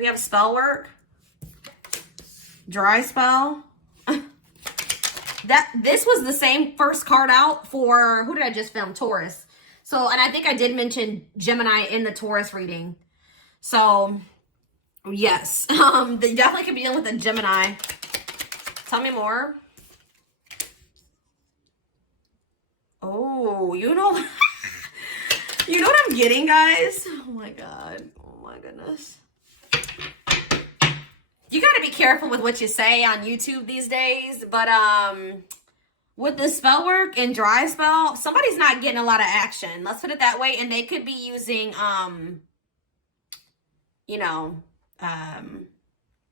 We have spell work. Dry spell. This was the same first card out for, who did I just film? Taurus. So, and I think I did mention Gemini in the Taurus reading. So, yes. They definitely could be dealing with a Gemini. Tell me more. Oh, you know, you know what I'm getting, guys? Oh my God. Oh my goodness. You got to be careful with what you say on YouTube these days, but with the spell work and dry spell, somebody's not getting a lot of action. Let's put it that way. And they could be using, you know,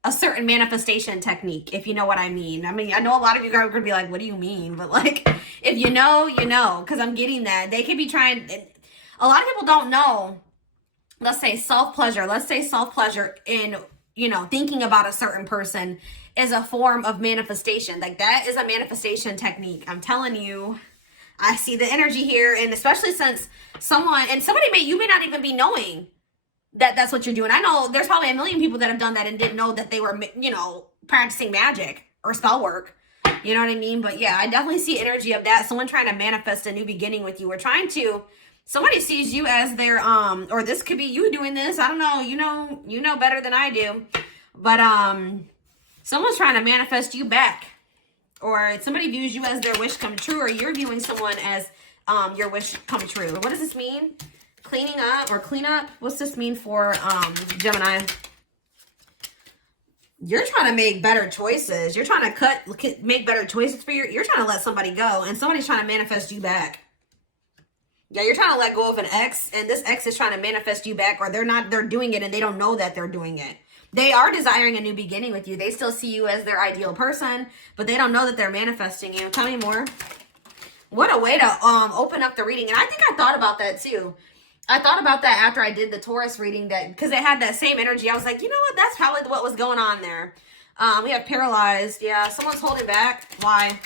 a certain manifestation technique, if you know what I mean. I mean, I know a lot of you guys are going to be like, what do you mean? But like, if you know, you know, because I'm getting that. They could be trying, a lot of people don't know, let's say self-pleasure. Let's say self-pleasure in, you know, thinking about a certain person is a form of manifestation. Like that is a manifestation technique. I'm telling you, I see the energy here. And especially since you may not even be knowing that that's what you're doing. I know there's probably a million people that have done that and didn't know that they were, you know, practicing magic or spell work. You know what I mean? But yeah, I definitely see energy of that. Someone trying to manifest a new beginning with you. Or trying to, somebody sees you as their, or this could be you doing this. I don't know. You know better than I do. But, someone's trying to manifest you back. Or somebody views you as their wish come true. Or you're viewing someone as, your wish come true. What does this mean? Cleaning up or clean up? What's this mean for, Gemini? You're trying to make better choices. You're trying to make better choices for you're trying to let somebody go. And somebody's trying to manifest you back. Yeah, you're trying to let go of an ex, and this ex is trying to manifest you back, or they're doing it and they don't know that they're doing it. They are desiring a new beginning with you. They still see you as their ideal person, but they don't know that they're manifesting you. Tell me more. What a way to open up the reading. And I think I thought about that too. I thought about that after I did the Taurus reading, that because it had that same energy. I was like, you know what? That's probably what was going on there. We have paralyzed. Yeah, someone's holding back. Why?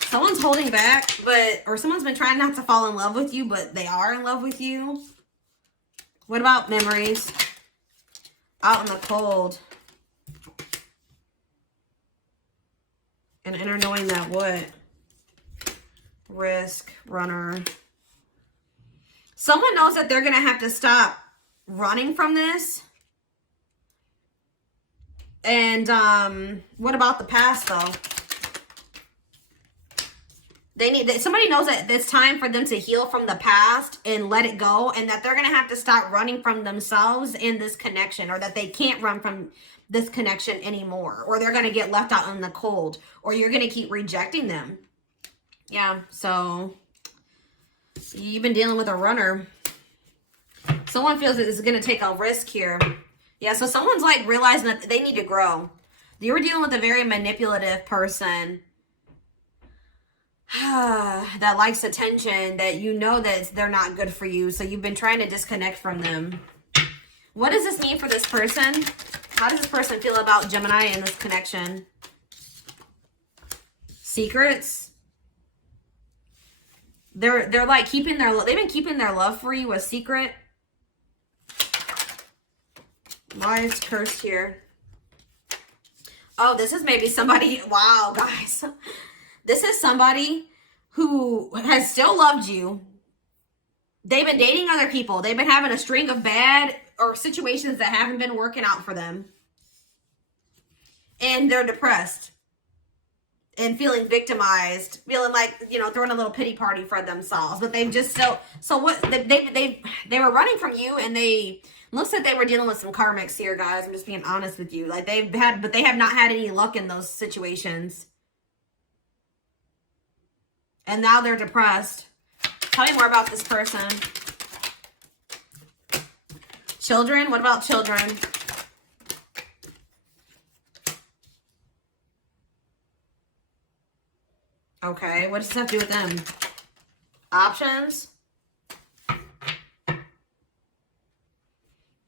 Someone's holding back, or someone's been trying not to fall in love with you, but they are in love with you. What about memories? Out in the cold. An inner knowing that what? Risk, runner. Someone knows that they're going to have to stop running from this. And what about the past, though? Somebody knows that it's time for them to heal from the past and let it go, and that they're going to have to stop running from themselves in this connection, or that they can't run from this connection anymore, or they're going to get left out in the cold, or you're going to keep rejecting them. Yeah, so you've been dealing with a runner. Someone feels that it's going to take a risk here. Yeah, so someone's like realizing that they need to grow. You were dealing with a very manipulative person that likes attention, that you know that they're not good for you. So you've been trying to disconnect from them. What does this mean for this person? How does this person feel about Gemini and this connection? Secrets. They're like they've been keeping their love for you a secret. Why is cursed here? Oh, this is maybe somebody. Wow, guys. This is somebody who has still loved you. They've been dating other people. They've been having a string of bad or situations that haven't been working out for them. And they're depressed and feeling victimized, feeling like, you know, throwing a little pity party for themselves. But they've just so what they were running from you, and looks like they were dealing with some karmics here, guys. I'm just being honest with you. Like they have not had any luck in those situations. And now they're depressed. Tell me more about this person. Children? What about children? Okay, what does this have to do with them? Options?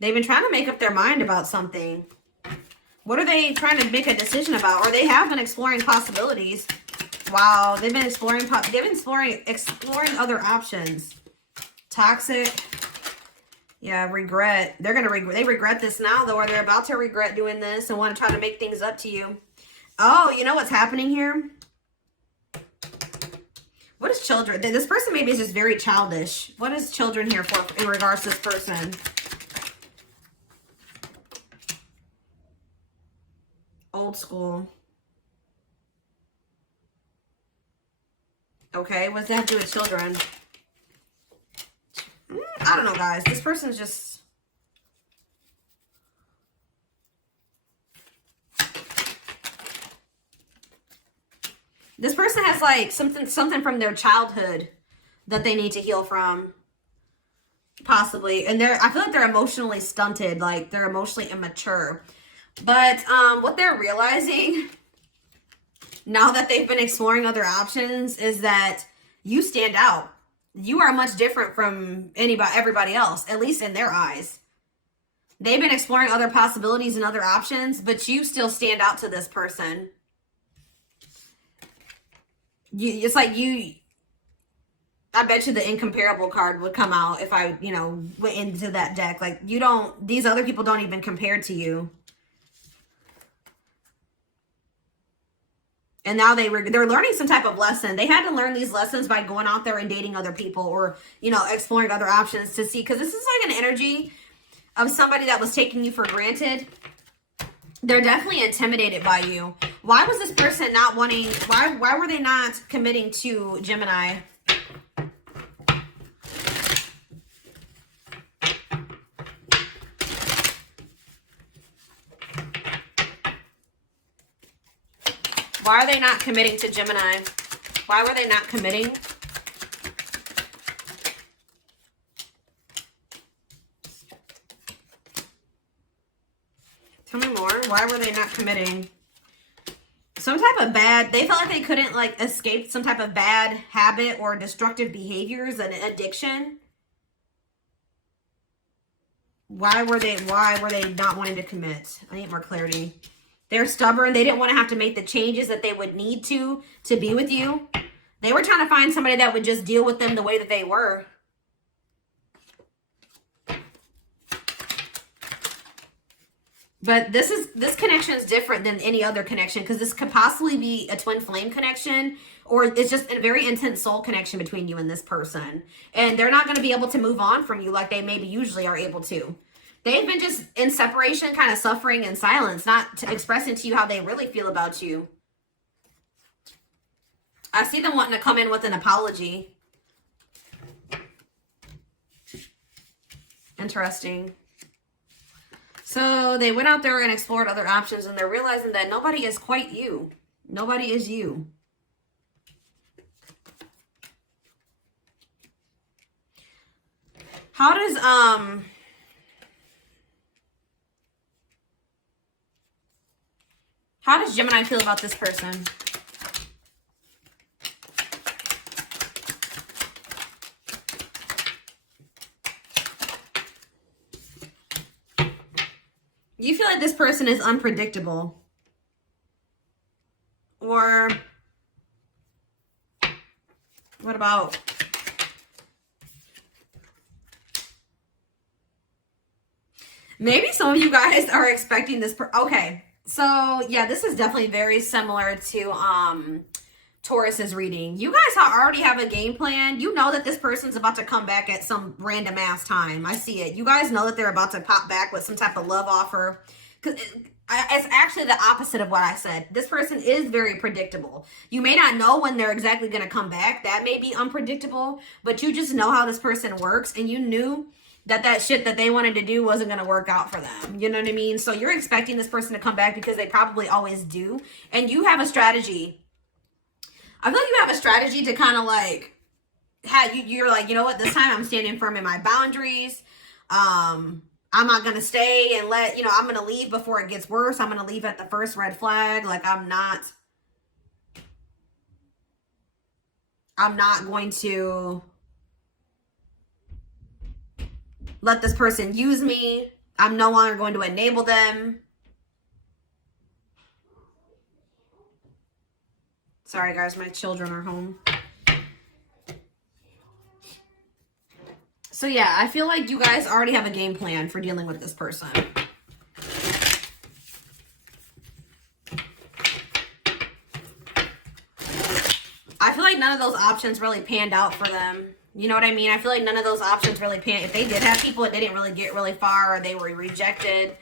They've been trying to make up their mind about something. What are they trying to make a decision about? Or they have been exploring possibilities. Wow, they've been exploring other options. Toxic. Yeah, regret. They're going to regret. They regret this now, though, or they're about to regret doing this and want to try to make things up to you. Oh, you know what's happening here? What is children? This person maybe is just very childish. What is children here for in regards to this person? Old school. Okay, what does that have to do with children? I don't know, guys. This person's just... This person has like something from their childhood that they need to heal from. Possibly. And I feel like they're emotionally stunted, like they're emotionally immature. But what they're realizing now that they've been exploring other options is that you stand out. You are much different from everybody else, at least in their eyes. They've been exploring other possibilities and other options, but you still stand out to this person. It's like I bet you the incomparable card would come out if I, went into that deck. Like, these other people don't even compare to you. And now they're learning some type of lesson. They had to learn these lessons by going out there and dating other people or, exploring other options to see. Because this is like an energy of somebody that was taking you for granted. They're definitely intimidated by you. Why was this person not wanting... Why were they not committing to Gemini? Why are they not committing to Gemini? Why were they not committing? Tell me more. Why were they not committing? Some type of they felt like they couldn't escape some type of bad habit or destructive behaviors and addiction. Why were they not wanting to commit? I need more clarity. They're stubborn. They didn't want to have to make the changes that they would need to be with you. They were trying to find somebody that would just deal with them the way that they were. But this connection is different than any other connection because this could possibly be a twin flame connection, or it's just a very intense soul connection between you and this person. And they're not going to be able to move on from you like they maybe usually are able to. They've been just in separation, kind of suffering in silence, not expressing to you how they really feel about you. I see them wanting to come in with an apology. Interesting. So they went out there and explored other options, and they're realizing that nobody is quite you. Nobody is you. How does Gemini feel about this person? You feel like this person is unpredictable. Or what about... Maybe some of you guys are expecting this... Okay, so yeah, this is definitely very similar to Taurus's reading. You guys already have a game plan. You know that this person's about to come back at some random ass time. I see it. You guys know that they're about to pop back with some type of love offer. Because it's actually the opposite of what I said. This person is very predictable. You may not know when they're exactly going to come back. That may be unpredictable. But you just know how this person works. And you knew that shit that they wanted to do wasn't going to work out for them. You know what I mean? So you're expecting this person to come back because they probably always do. And you have a strategy. I feel like you have a strategy to kind of like, you're like, you know what, this time I'm standing firm in my boundaries. I'm not going to stay and I'm going to leave before it gets worse. I'm going to leave at the first red flag. Like, I'm not going to let this person use me. I'm no longer going to enable them. Sorry, guys, my children are home. So yeah, I feel like you guys already have a game plan for dealing with this person. I feel like none of those options really panned out for them. You know what I mean? I feel like none of those options really panned. If they did have people, they didn't really get really far, or they were rejected.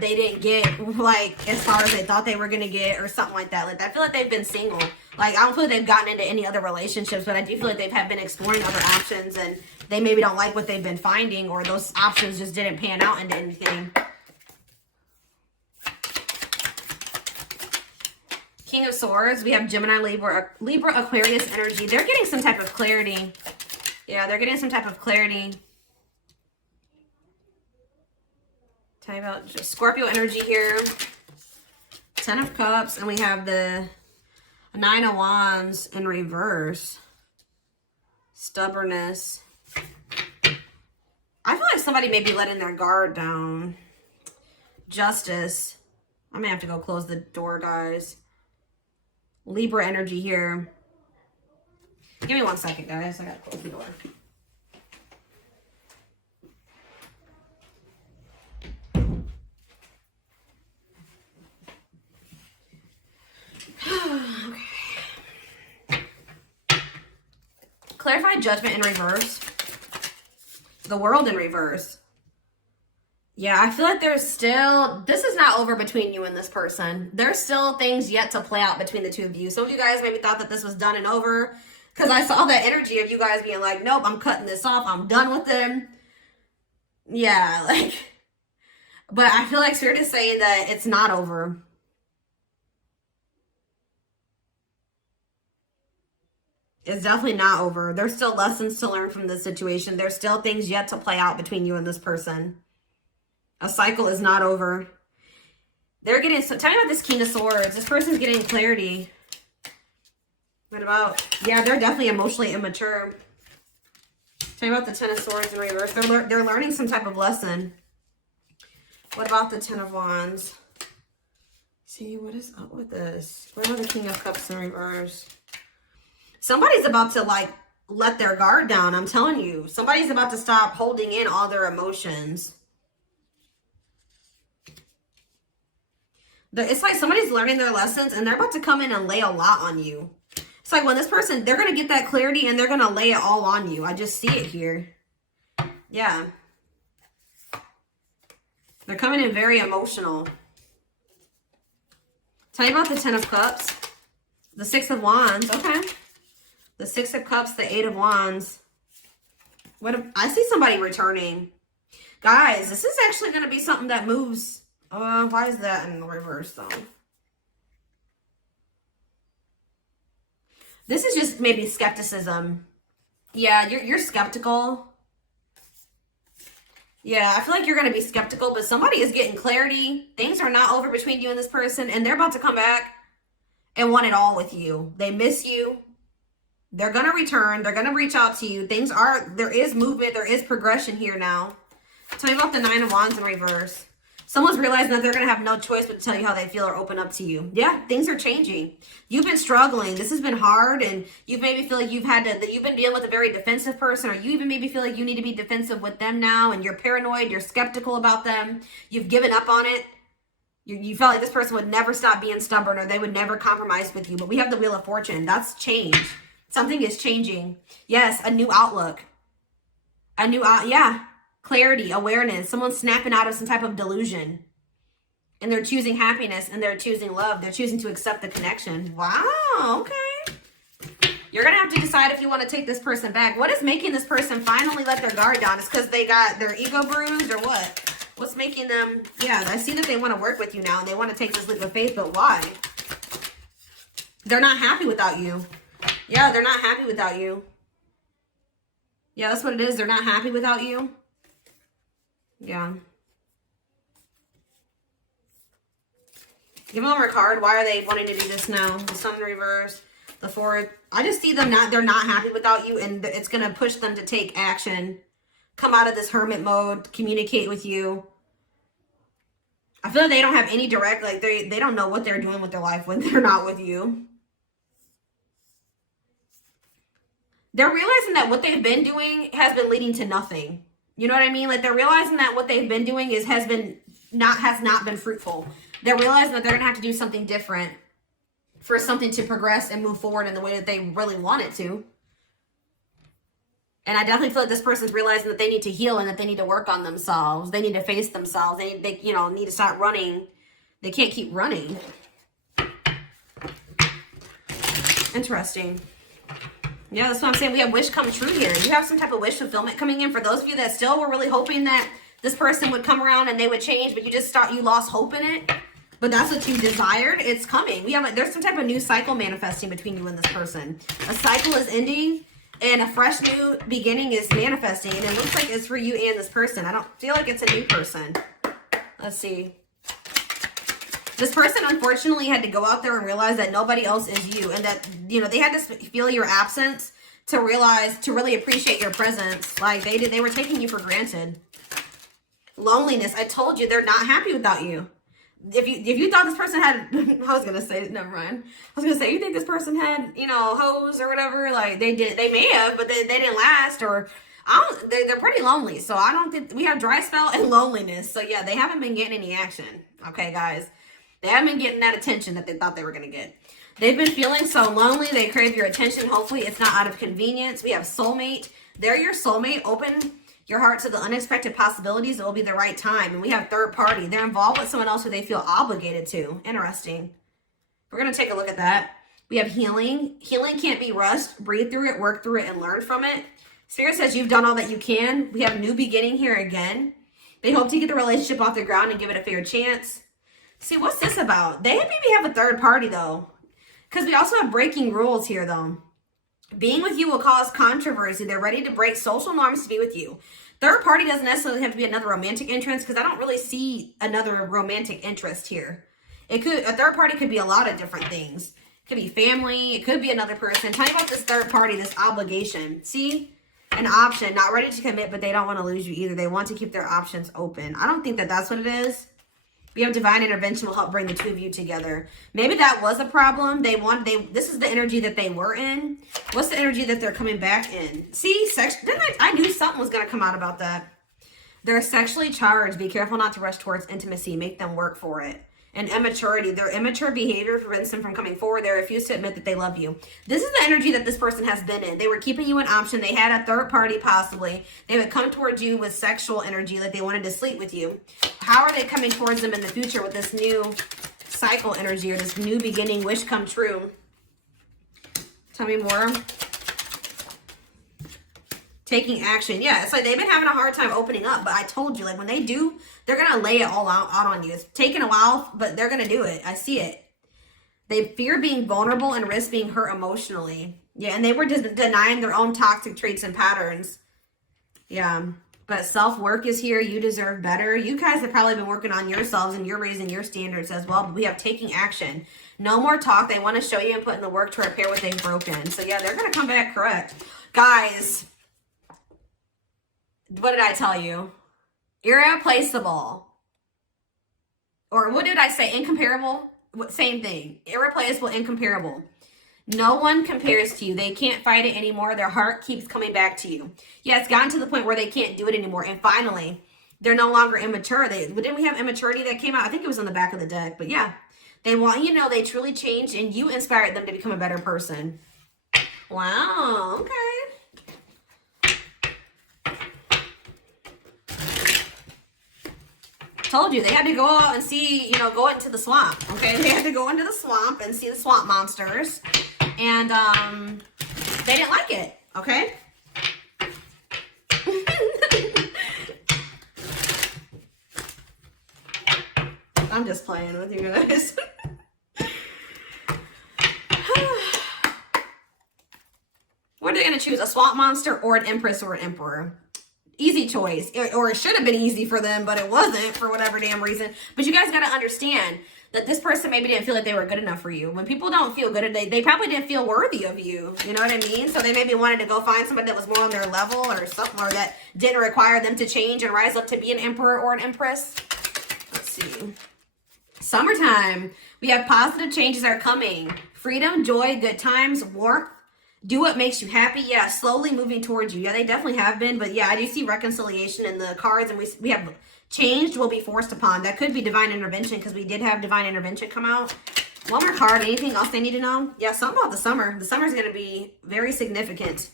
They didn't get, like, as far as they thought they were going to get, or something like that. Like, I feel like they've been single. Like, I don't feel like they've gotten into any other relationships, but I do feel like they have been exploring other options, and they maybe don't like what they've been finding, or those options just didn't pan out into anything. King of Swords. We have Gemini, Libra, Aquarius energy. They're getting some type of clarity. Yeah, they're getting some type of clarity. Tell you about just Scorpio energy here. 10 of Cups. And we have the 9 of Wands in reverse. Stubbornness. I feel like somebody may be letting their guard down. Justice. I may have to go close the door, guys. Libra energy here. Give me 1 second, guys. I gotta close the door. Okay. Clarify Judgment in reverse. The World in reverse. Yeah, I feel like there's still, this is not over between you and this person. There's still things yet to play out between the two of you. Some of you guys maybe thought that this was done and over, because I saw that energy of you guys being like, nope, I'm cutting this off. I'm done with them. Yeah, like, but I feel like Spirit is saying that it's not over. It's definitely not over. There's still lessons to learn from this situation. There's still things yet to play out between you and this person. A cycle is not over. They're getting, so tell me about this King of Swords. This person's getting clarity. What about, yeah, they're definitely emotionally immature. Tell me about the 10 of Swords in reverse. They're learning some type of lesson. What about the 10 of Wands? See, what is up with this? What about the King of Cups in reverse? Somebody's about to, like, let their guard down. I'm telling you. Somebody's about to stop holding in all their emotions. It's like somebody's learning their lessons, and they're about to come in and lay a lot on you. It's like when this person, they're going to get that clarity, and they're going to lay it all on you. I just see it here. Yeah. They're coming in very emotional. Tell you about the 10 of Cups. The 6 of Wands. Okay. The 6 of Cups, the 8 of Wands. What if, I see somebody returning. Guys, this is actually going to be something that moves. Why is that in the reverse, though? This is just maybe skepticism. Yeah, you're skeptical. Yeah, I feel like you're going to be skeptical, but somebody is getting clarity. Things are not over between you and this person, and they're about to come back and want it all with you. They miss you. They're going to return. They're going to reach out to you. There is movement. There is progression here now. Tell me about the 9 of Wands in reverse. Someone's realizing that they're going to have no choice but to tell you how they feel or open up to you. Yeah, things are changing. You've been struggling. This has been hard, and you maybe feel like you've been dealing with a very defensive person, or you even maybe feel like you need to be defensive with them now, and you're paranoid, you're skeptical about them. You've given up on it. You felt like this person would never stop being stubborn, or they would never compromise with you. But we have the Wheel of Fortune. That's change. Something is changing. Yes, a new outlook. Yeah. Clarity, awareness. Someone's snapping out of some type of delusion. And they're choosing happiness, and they're choosing love. They're choosing to accept the connection. Wow, okay. You're going to have to decide if you want to take this person back. What is making this person finally let their guard down? Is because they got their ego bruised, or what? What's making them... Yeah, I see that they want to work with you now, and they want to take this leap of faith, but why? They're not happy without you. Yeah, they're not happy without you. Yeah, that's what it is. They're not happy without you. Yeah. Give them one more card. Why are they wanting to do this now? The Sun in reverse. The 4. I just see them they're not happy without you, and it's going to push them to take action. Come out of this hermit mode. Communicate with you. I feel like they don't have any direct, like they don't know what they're doing with their life when they're not with you. they're realizing that what they've been doing has been leading to nothing. You know what I mean? Like, they're realizing that what they've been doing has not been fruitful. They're realizing that they're going to have to do something different for something to progress and move forward in the way that they really want it to. And I definitely feel like this person's realizing that they need to heal and that they need to work on themselves. They need to face themselves. They you know, need to stop running. They can't keep running. Interesting. Yeah, that's what I'm saying. We have wish come true here. You have some type of wish fulfillment coming in. For those of you that still were really hoping that this person would come around and they would change, but you lost hope in it. But that's what you desired. It's coming. There's some type of new cycle manifesting between you and this person. A cycle is ending and a fresh new beginning is manifesting. And it looks like it's for you and this person. I don't feel like it's a new person. Let's see. This person, unfortunately, had to go out there and realize that nobody else is you. And that, you know, they had to feel your absence to realize, to really appreciate your presence. Like, they were taking you for granted. Loneliness. I told you, they're not happy without you. If you thought this person had, I was going to say, never mind. I was going to say, you think this person had, you know, hoes or whatever? Like, they may have, but they didn't last. Or, they're pretty lonely. So, I don't think, we have dry spell and loneliness. So, yeah, they haven't been getting any action. Okay, guys. They haven't been getting that attention that they thought they were going to get. They've been feeling so lonely. They crave your attention. Hopefully, it's not out of convenience. We have soulmate. They're your soulmate. Open your heart to the unexpected possibilities. It will be the right time. And we have third party. They're involved with someone else who they feel obligated to. Interesting. We're going to take a look at that. We have healing. Healing can't be rushed. Breathe through it, work through it, and learn from it. Spirit says you've done all that you can. We have a new beginning here again. They hope to get the relationship off the ground and give it a fair chance. See, what's this about? They maybe have a third party, though. Because we also have breaking rules here, though. Being with you will cause controversy. They're ready to break social norms to be with you. Third party doesn't necessarily have to be another romantic interest, because I don't really see another romantic interest here. A third party could be a lot of different things. It could be family. It could be another person. Tell me about this third party, this obligation. See? An option. Not ready to commit, but they don't want to lose you either. They want to keep their options open. I don't think that that's what it is. We have divine intervention will help bring the two of you together. Maybe that was a problem. This is the energy that they were in. What's the energy that they're coming back in? See, I knew something was going to come out about that. They're sexually charged. Be careful not to rush towards intimacy. Make them work for it. And immaturity. Their immature behavior prevents them from coming forward. They refuse to admit that they love you. This is the energy that this person has been in. They were keeping you an option. They had a third party possibly. They would come towards you with sexual energy, like they wanted to sleep with you. How are they coming towards them in the future with this new cycle energy or this new beginning, wish come true? Tell me more. Taking action. Yeah, it's like they've been having a hard time opening up, but I told you, like, when they do, they're going to lay it all out on you. It's taking a while, but they're going to do it. I see it. They fear being vulnerable and risk being hurt emotionally. Yeah, and they were just denying their own toxic traits and patterns. Yeah, but self-work is here. You deserve better. You guys have probably been working on yourselves and you're raising your standards as well, but we have taking action. No more talk. They want to show you and put in the work to repair what they've broken. So, yeah, they're going to come back correct. Guys, what did I tell you? Irreplaceable. Or what did I say? Incomparable? Same thing. Irreplaceable, incomparable. No one compares to you. They can't fight it anymore. Their heart keeps coming back to you. Yeah, it's gotten to the point where they can't do it anymore. And finally, they're no longer immature. Didn't we have immaturity that came out? I think it was on the back of the deck. But yeah, they want you to know they truly changed and you inspired them to become a better person. Wow, okay. Told you, they had to go out and see, go into the swamp, okay? They had to go into the swamp and see the swamp monsters. And they didn't like it, okay? I'm just playing with you guys. What are they going to choose? A swamp monster or an empress or an emperor? Easy choice. Or it should have been easy for them, but it wasn't for whatever damn reason. But you guys got to understand that this person maybe didn't feel like they were good enough for you. When people don't feel good, they probably didn't feel worthy of you. You know what I mean? So they maybe wanted to go find somebody that was more on their level or something, or that didn't require them to change and rise up to be an emperor or an empress. Let's see. Summertime. We have positive changes are coming. Freedom, joy, good times, warmth, Do what makes you happy. Yeah, slowly moving towards you. Yeah, they definitely have been. But yeah, I do see reconciliation in the cards, and we have changed will be forced upon. That could be divine intervention because we did have divine intervention come out. One more card. Anything else they need to know? Yeah, something about the summer. The summer is going to be very significant.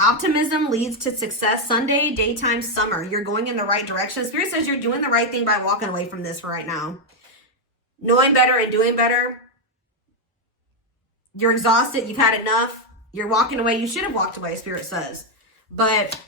Optimism leads to success. Sunday, daytime, summer. You're going in the right direction. Spirit says you're doing the right thing by walking away from this for right now. Knowing better and doing better. You're exhausted. You've had enough. You're walking away. You should have walked away, Spirit says. But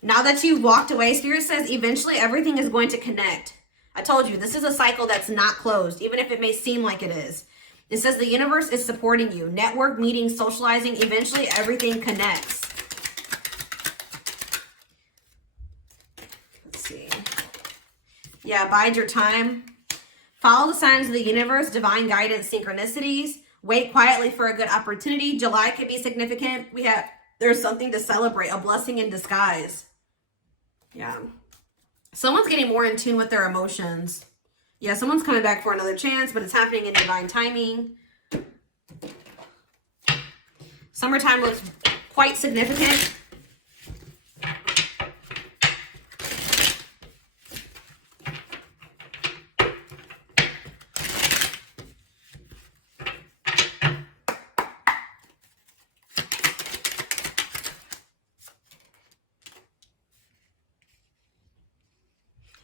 now that you've walked away, Spirit says eventually everything is going to connect. I told you, this is a cycle that's not closed, even if it may seem like it is. It says the universe is supporting you. Network, meetings, socializing, eventually everything connects. Let's see. Yeah, bide your time. Follow the signs of the universe, divine guidance, synchronicities. Wait quietly for a good opportunity. July could be significant. There's something to celebrate, a blessing in disguise. Yeah. Someone's getting more in tune with their emotions. Yeah, someone's coming back for another chance, but it's happening in divine timing. Summertime looks quite significant.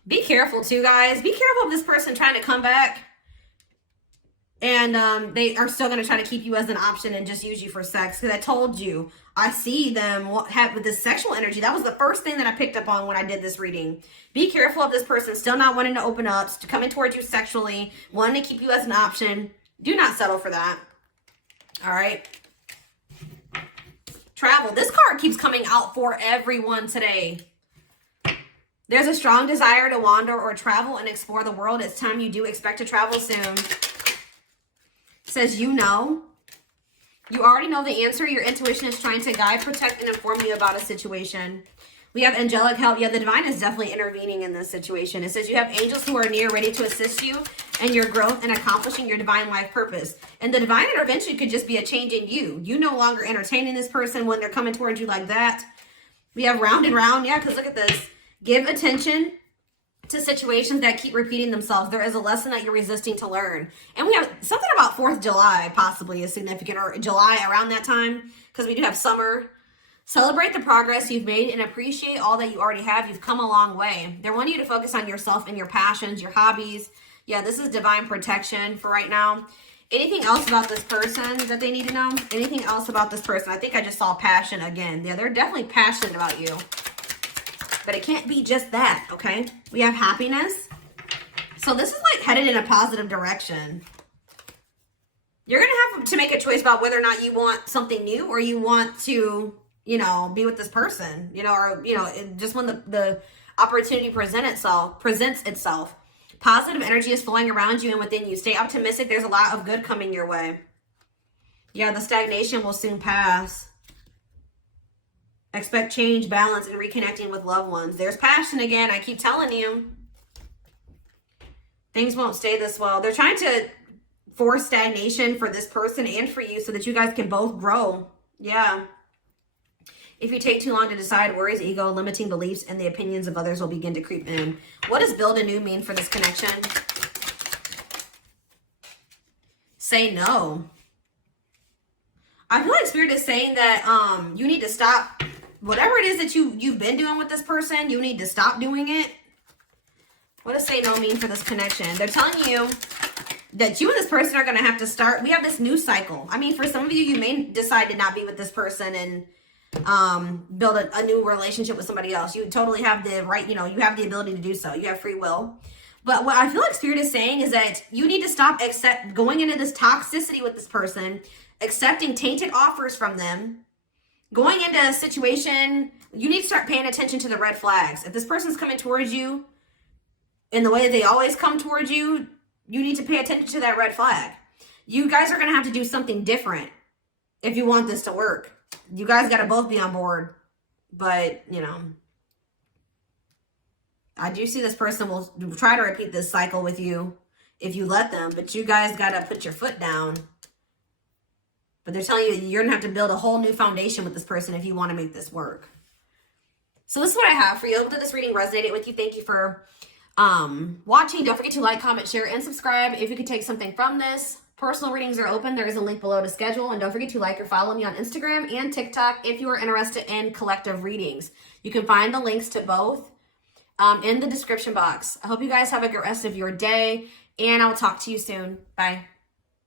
Be careful too, guys. Be careful of this person trying to come back and they are still going to try to keep you as an option and just use you for sex. Because I told you, I see them have with this sexual energy. That was the first thing that I picked up on when I did this reading. Be careful of this person still not wanting to open up, coming towards you sexually, wanting to keep you as an option. Do not settle for that. All right. Travel. This card keeps coming out for everyone today. There's a strong desire to wander or travel and explore the world. It's time you do expect to travel soon. It says you know. You already know the answer. Your intuition is trying to guide, protect, and inform you about a situation. We have angelic help. Yeah, the divine is definitely intervening in this situation. It says you have angels who are near, ready to assist you in your growth and accomplishing your divine life purpose. And the divine intervention could just be a change in you. You no longer entertaining this person when they're coming towards you like that. We have round and round. Yeah, because look at this. Give attention to situations that keep repeating themselves. There is a lesson that you're resisting to learn. And we have something about 4th of July possibly is significant, or July around that time, because we do have summer. Celebrate the progress you've made and appreciate all that you already have. You've come a long way. They want you to focus on yourself and your passions, your hobbies. Yeah, this is divine protection for right now. Anything else about this person that they need to know? Anything else about this person? I think I just saw passion again. Yeah, they're definitely passionate about you. But it can't be just that, okay? We have happiness. So this is like headed in a positive direction. You're going to have to make a choice about whether or not you want something new or you want to, you know, be with this person, you know, or, you know, just when the opportunity presents itself. Positive energy is flowing around you and within you. Stay optimistic. There's a lot of good coming your way. Yeah, the stagnation will soon pass. Expect change, balance, and reconnecting with loved ones. There's passion again. I keep telling you. Things won't stay this well. They're trying to force stagnation for this person and for you so that you guys can both grow. Yeah. If you take too long to decide, worries, ego, limiting beliefs, and the opinions of others will begin to creep in. What does build anew mean for this connection? Say no. I feel like Spirit is saying that you need to stop whatever it is that you've been doing with this person. You need to stop doing it. What does say no mean for this connection? They're telling you that you and this person are going to have to start. We have this new cycle. I mean, for some of you, you may decide to not be with this person and build a new relationship with somebody else. You totally have the right, you know, you have the ability to do so. You have free will. But what I feel like Spirit is saying is that you need to stop going into this toxicity with this person, accepting tainted offers from them, going into a situation. You need to start paying attention to the red flags. If this person's coming towards you in the way that they always come towards you, you need to pay attention to that red flag. You guys are going to have to do something different if you want this to work. You guys got to both be on board. But, you know, I do see this person will try to repeat this cycle with you. if you let them, but you guys got to put your foot down. But they're telling you you're going to have to build a whole new foundation with this person if you want to make this work. So this is what I have for you. I hope that this reading resonated with you. Thank you for watching. Don't forget to like, comment, share, and subscribe if you could take something from this. Personal readings are open. There is a link below to schedule. And don't forget to like or follow me on Instagram and TikTok if you are interested in collective readings. You can find the links to both in the description box. I hope you guys have a good rest of your day, and I'll talk to you soon. Bye.